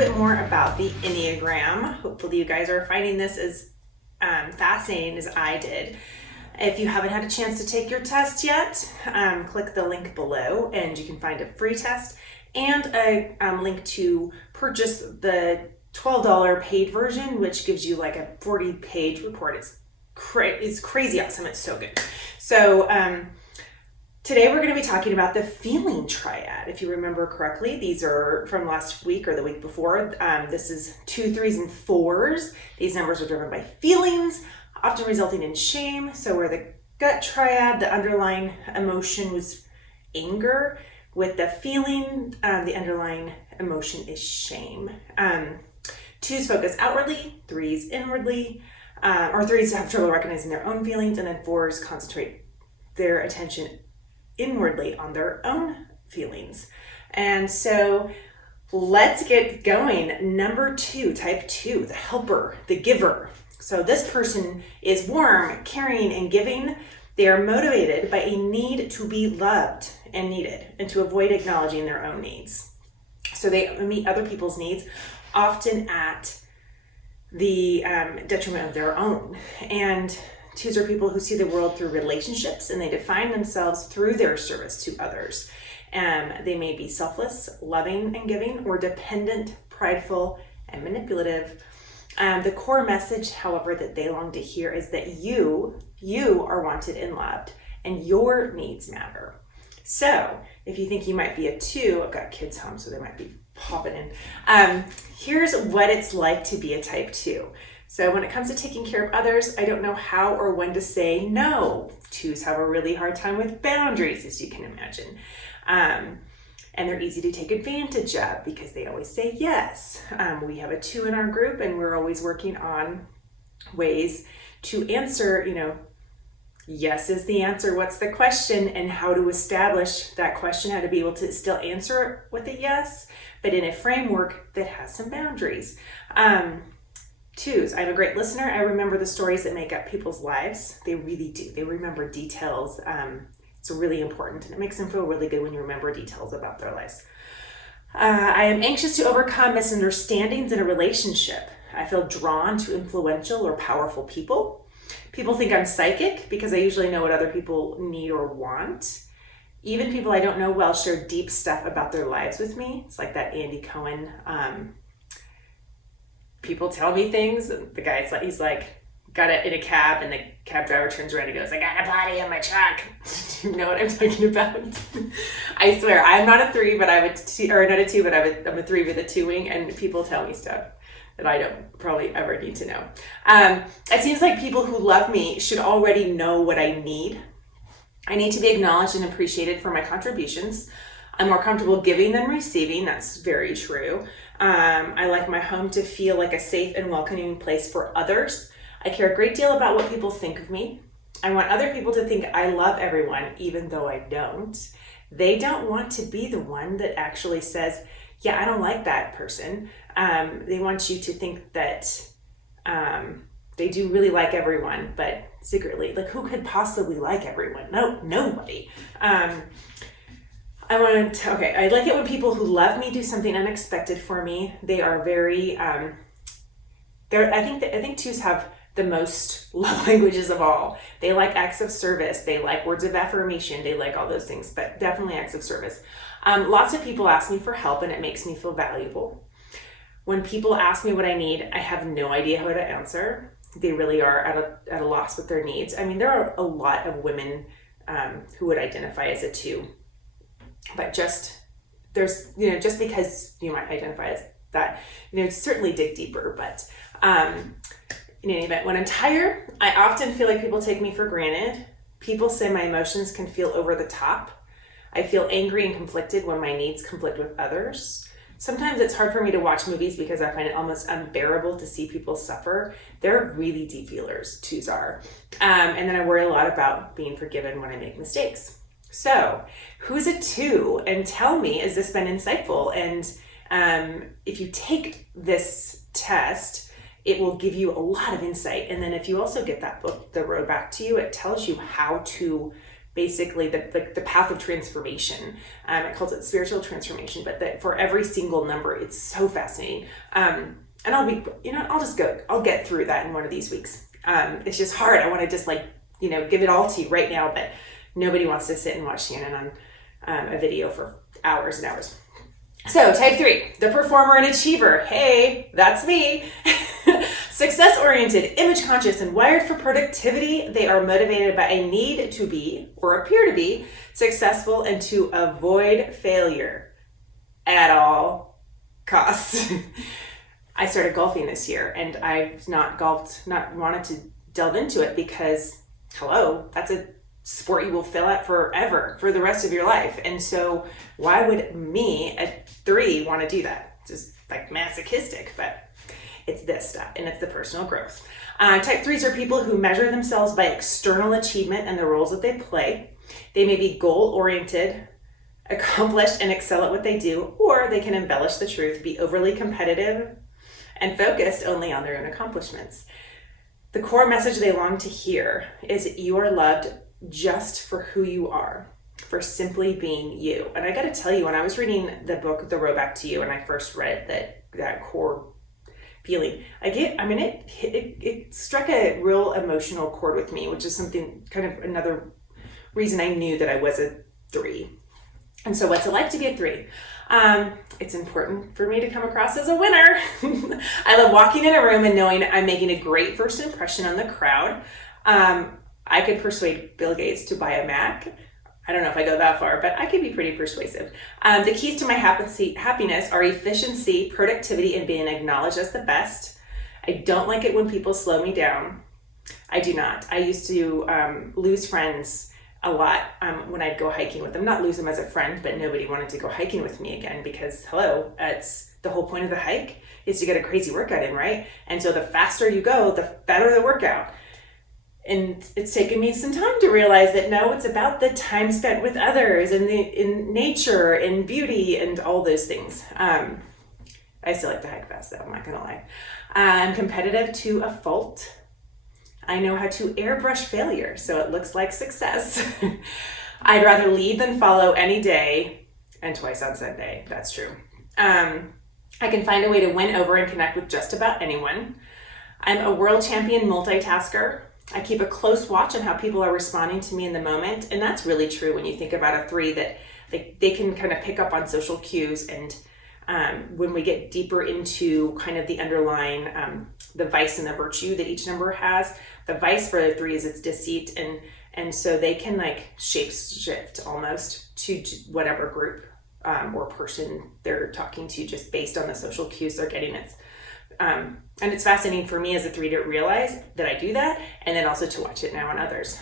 bit more about the Enneagram. Hopefully you guys are finding this as fascinating as I did. If you haven't had a chance to take your test yet, click the link below and you can find a free test and a link to purchase the $12 paid version, which gives you like a 40-page report. It's crazy awesome. It's so good. So today we're going to be talking about the feeling triad. If you remember correctly, these are from last week or the week before. This is 2, 3s, and 4s. These numbers are driven by feelings, often resulting in shame. So where the gut triad, the underlying emotion was anger. With the feeling, the underlying emotion is shame. 2s focus outwardly, 3s inwardly, or 3s have trouble recognizing their own feelings, and then 4s concentrate their attention inwardly on their own feelings. And so let's get going. Number 2, type 2, the helper, the giver. So this person is warm, caring, and giving. They are motivated by a need to be loved and needed and to avoid acknowledging their own needs. So they meet other people's needs, often at the detriment of their own. And 2s are people who see the world through relationships, and they define themselves through their service to others. They may be selfless, loving and giving, or dependent, prideful, and manipulative. The core message, however, that they long to hear is that you are wanted and loved, and your needs matter. So if you think you might be a 2, I've got kids home, so they might be popping in. Here's what it's like to be a type 2. So when it comes to taking care of others, I don't know how or when to say no. 2s have a really hard time with boundaries, as you can imagine. And they're easy to take advantage of because they always say yes. We have a 2 in our group, and we're always working on ways to answer, yes is the answer, what's the question, and how to establish that question, how to be able to still answer it with a yes, but in a framework that has some boundaries. 2s, I'm a great listener. I remember the stories that make up people's lives. They really do. They remember details. It's really important, and it makes them feel really good when you remember details about their lives. I am anxious to overcome misunderstandings in a relationship. I feel drawn to influential or powerful people. People think I'm psychic because I usually know what other people need or want. Even people I don't know well share deep stuff about their lives with me. It's like that Andy Cohen, people tell me things, and the guy's like, he's like, got it in a cab, and the cab driver turns around and goes, I got a body in my truck. Do you know what I'm talking about? I swear, I'm not a 3, but I'm a 2, or not a 2, but I'm a 3 with a 2 wing, and people tell me stuff that I don't probably ever need to know. It seems like people who love me should already know what I need. I need to be acknowledged and appreciated for my contributions. I'm more comfortable giving than receiving. That's very true. I like my home to feel like a safe and welcoming place for others. I care a great deal about what people think of me. I want other people to think I love everyone, even though I don't. They don't want to be the one that actually says, yeah, I don't like that person. They want you to think that they do really like everyone, but secretly, like, who could possibly like everyone? No, nobody. I like it when people who love me do something unexpected for me. They are very, I think 2s have the most love languages of all. They like acts of service. They like words of affirmation. They like all those things, but definitely acts of service. Lots of people ask me for help, and it makes me feel valuable. When people ask me what I need, I have no idea how to answer. They really are at a loss with their needs. I mean, there are a lot of women who would identify as a 2, but just because you might identify as that, certainly dig deeper. But in any event, when I'm tired, I often feel like people take me for granted. People say my emotions can feel over the top. I feel angry and conflicted when my needs conflict with others. Sometimes it's hard for me to watch movies because I find it almost unbearable to see people suffer. They're really deep feelers, 2s are. And then I worry a lot about being forgiven when I make mistakes. So, who's a 2? And tell me, has this been insightful? And if you take this test, it will give you a lot of insight. And then if you also get that book, The Road Back to You, it tells you how to basically the path of transformation. It calls it spiritual transformation, but that for every single number, it's so fascinating. And I'll get through that in one of these weeks. It's just hard. I want to just give it all to you right now, but nobody wants to sit and watch Shannon on a video for hours and hours. So type 3, the performer and achiever. Hey, that's me. Success-oriented, image-conscious, and wired for productivity. They are motivated by a need to be, or appear to be, successful and to avoid failure at all costs. I started golfing this year, and I've not wanted to delve into it because, that's a sport you will fail at forever, for the rest of your life. And so why would me at 3 want to do that? Just like masochistic, but it's this stuff, and it's the personal growth. Type 3s are people who measure themselves by external achievement and the roles that they play. They may be goal-oriented, accomplished, and excel at what they do, or they can embellish the truth, be overly competitive, and focused only on their own accomplishments. The core message they long to hear is you are loved just for who you are, for simply being you. And I got to tell you, when I was reading the book, The Road Back to You, and I first read that core feeling, it struck a real emotional chord with me, which is something kind of another reason I knew that I was a 3. And so what's it like to be a 3? It's important for me to come across as a winner. I love walking in a room and knowing I'm making a great first impression on the crowd. I could persuade Bill Gates to buy a Mac. I don't know if I go that far, but I could be pretty persuasive. The keys to my happiness are efficiency, productivity, and being acknowledged as the best. I don't like it when people slow me down. I do not. I used to lose friends a lot when I'd go hiking with them. Not lose them as a friend, but nobody wanted to go hiking with me again because, it's the whole point of the hike is to get a crazy workout in, right? And so the faster you go, the better the workout. And it's taken me some time to realize that no, it's about the time spent with others and in nature and beauty and all those things. I still like to hike fast though, I'm not gonna lie. I'm competitive to a fault. I know how to airbrush failure so it looks like success. I'd rather lead than follow any day, and twice on Sunday, that's true. I can find a way to win over and connect with just about anyone. I'm a world champion multitasker. I keep a close watch on how people are responding to me in the moment. And that's really true when you think about a 3, that they can kind of pick up on social cues. And when we get deeper into kind of the underlying, the vice and the virtue that each number has, the vice for the 3 is its deceit. And so they can shape shift almost to whatever group or person they're talking to just based on the social cues they're getting. And it's fascinating for me as a 3 to realize that I do that, and then also to watch it now on others.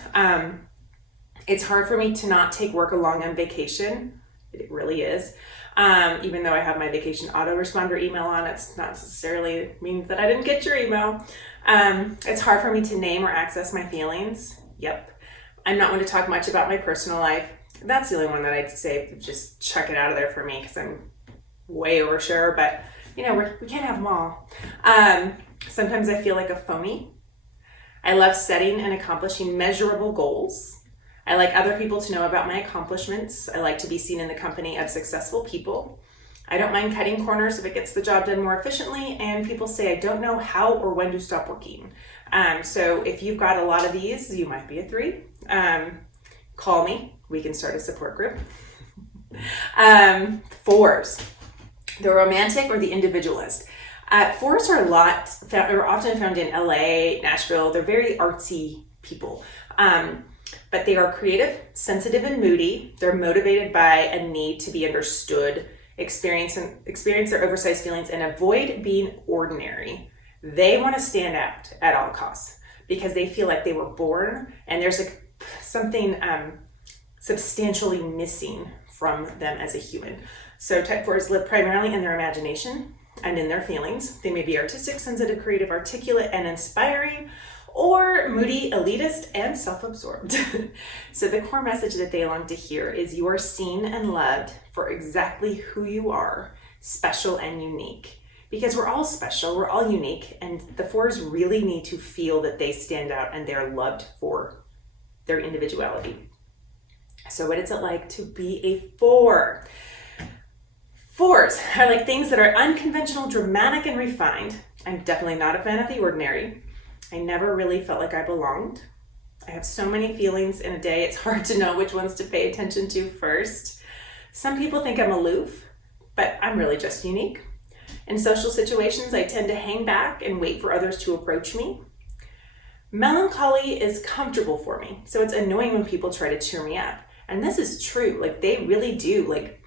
It's hard for me to not take work along on vacation. It really is. Even though I have my vacation autoresponder email on, it's not necessarily means that I didn't get your email. It's hard for me to name or access my feelings. Yep. I'm not one to talk much about my personal life. That's the only one that I'd say just chuck it out of there for me because I'm way overshare, but we can't have them all. Sometimes I feel like a phony. I love setting and accomplishing measurable goals. I like other people to know about my accomplishments. I like to be seen in the company of successful people. I don't mind cutting corners if it gets the job done more efficiently, and people say I don't know how or when to stop working. So if you've got a lot of these, you might be a 3. Call me. We can start a support group. 4s. The romantic or the individualist. 4s are often found in LA, Nashville. They're very artsy people. But they are creative, sensitive, and moody. They're motivated by a need to be understood, experience their oversized feelings, and avoid being ordinary. They want to stand out at all costs because they feel like they were born and there's something substantially missing from them as a human. So type 4s live primarily in their imagination and in their feelings. They may be artistic, sensitive, creative, articulate, and inspiring, or moody, elitist, and self-absorbed. So the core message that they long to hear is you are seen and loved for exactly who you are, special and unique. Because we're all special, we're all unique, and the 4s really need to feel that they stand out and they're loved for their individuality. So what is it like to be a 4? 4s are like things that are unconventional, dramatic, and refined. I'm definitely not a fan of the ordinary. I never really felt like I belonged. I have so many feelings in a day, it's hard to know which ones to pay attention to first. Some people think I'm aloof, but I'm really just unique. In social situations, I tend to hang back and wait for others to approach me. Melancholy is comfortable for me, so it's annoying when people try to cheer me up. And this is true, like they really do. Like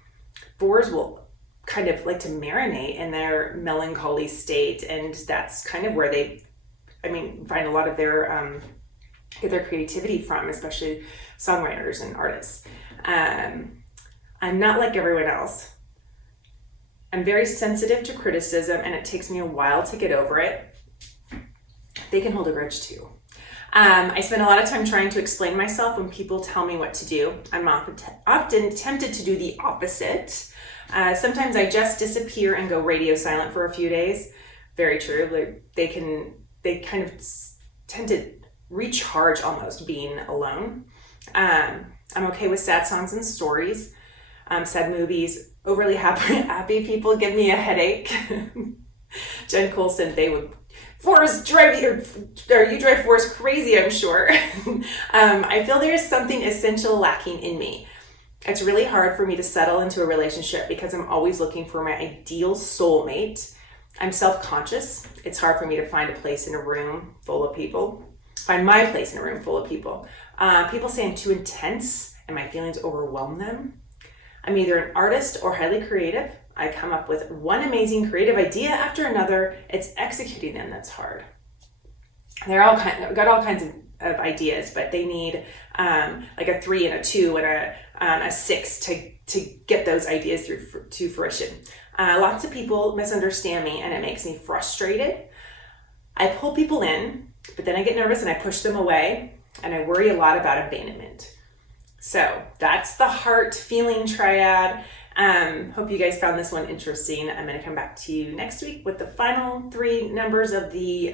4s will kind of like to marinate in their melancholy state, and that's kind of where they, find a lot of their get their creativity from, especially songwriters and artists. I'm not like everyone else. I'm very sensitive to criticism, and it takes me a while to get over it. They can hold a grudge too. I spend a lot of time trying to explain myself when people tell me what to do. I'm often tempted to do the opposite. Sometimes I just disappear and go radio silent for a few days. Very true. Like they kind of tend to recharge almost being alone. I'm okay with sad songs and stories, sad movies. Overly happy people give me a headache. Jen Colson, 4s drive you, or you drive 4s crazy, I'm sure. I feel there is something essential lacking in me. It's really hard for me to settle into a relationship because I'm always looking for my ideal soulmate. I'm self-conscious. It's hard for me to find my place in a room full of people. People say I'm too intense and my feelings overwhelm them. I'm either an artist or highly creative. I come up with one amazing creative idea after another. It's executing them that's hard. Got all kinds of ideas, but they need like a 3 and a 2 and a 6 to get those ideas to fruition. Lots of people misunderstand me, and it makes me frustrated. I pull people in, but then I get nervous and I push them away, and I worry a lot about abandonment. So that's the heart feeling triad. Hope you guys found this one interesting. I'm going to come back to you next week with the final 3 numbers of the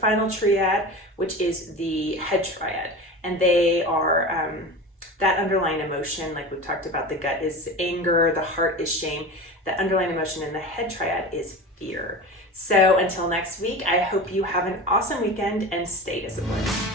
final triad, which is the head triad. And they are that underlying emotion, like we've talked about, the gut is anger, the heart is shame. The underlying emotion in the head triad is fear. So until next week, I hope you have an awesome weekend and stay disciplined.